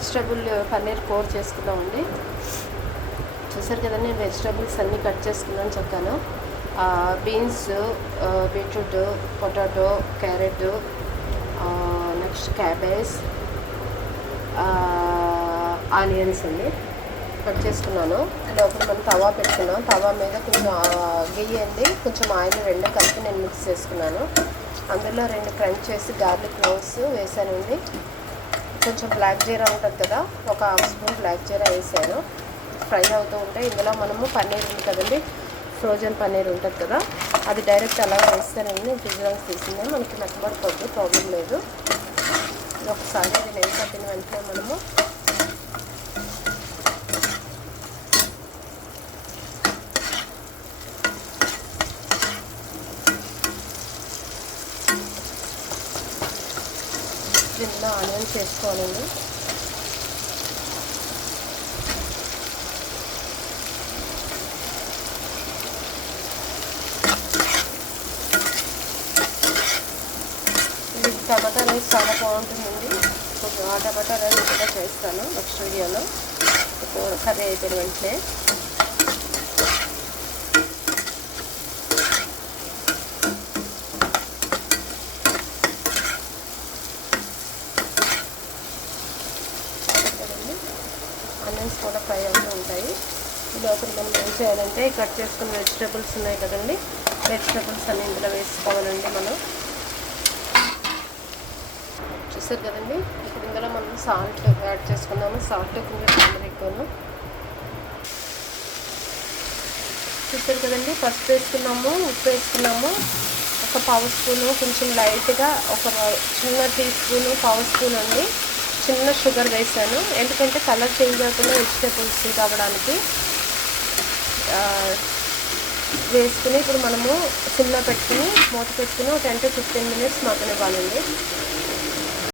Vegetable paneer core చేసుకున్నామండి. చూసారు కదా, నేను వెజిటబుల్స్ అన్నీ కట్ చేసుకున్నాను చక్కను. Beans, beetroot, potato, carrot, next cabbage, onions అండి కట్ చేసుకున్నాను. లోపల మనం తవా పెట్టుకున్నాం. తవా మీద కొంచెం గెయ్యి అండి, కొంచెం ఆయిల్ రెండు కలిపి నేను మిక్స్ చేసుకున్నాను. అందులో 2 క్రంచ్ చేసి గార్లిక్ క్లోవ్స్ వేసానండి. కొంచెం బ్లాక్ జీరా ఉంటుంది కదా, ఒక హాఫ్ స్పూన్ బ్లాక్ జీరా వేసాను. ఫ్రై అవుతూ ఉంటే ఇందులో మనము పన్నీర్ ఉంది కదండి, ఫ్రోజన్ పన్నీర్ ఉంటుంది కదా, అది డైరెక్ట్ అలా వేస్తానండి. నేను ఫ్రిడ్జ్లోకి తీసిందే, మనకి మెత్తబడిపోద్దు, ప్రాబ్లం లేదు. ఒకసారి ఇది నెయ్యి పట్టిన వెంటనే మనము దీంట్లో ఆనియన్స్ వేసుకోవాలండి. ఇది టమాటా రైస్ చాలా బాగుంటుందండి. కొంచెం ఆ టమాటా రైస్ కూడా చేస్తాను నెక్స్ట్ వీడియోలో, కర్రీ అయిపోయిన వెంటనే. ఆనియన్స్ కూడా ఫ్రై అవుతూ ఉంటాయి. ఈ లోపల మనం ఏం చేయాలంటే కట్ చేసుకున్న వెజిటబుల్స్ ఉన్నాయి కదండి, వెజిటబుల్స్ అన్నీ ఇందులో వేసుకోవాలండి. మనం చూసారు కదండి, ఇప్పుడు ఇందులో మనం సాల్ట్ యాడ్ చేసుకున్నాము. సాల్ట్ కొంచెం ఎక్కువను. చూసారు కదండి, పసుపు వేసుకున్నాము, ఉప్పు వేసుకున్నాము, ఒక పావు స్పూను కొంచెం లైట్గా, ఒక చిన్న టీ స్పూను పావు స్పూన్ అండి చిన్న షుగర్ వేసాను. ఎందుకంటే కలర్ చేంజ్ అవ్వకుండా వెజిటేబుల్స్ కావడానికి వేసుకుని ఇప్పుడు మనము సిమ్లో పెట్టుకుని మూత పెట్టుకుని ఒక 10 to 15 minutes మగ్గనివ్వాలండి.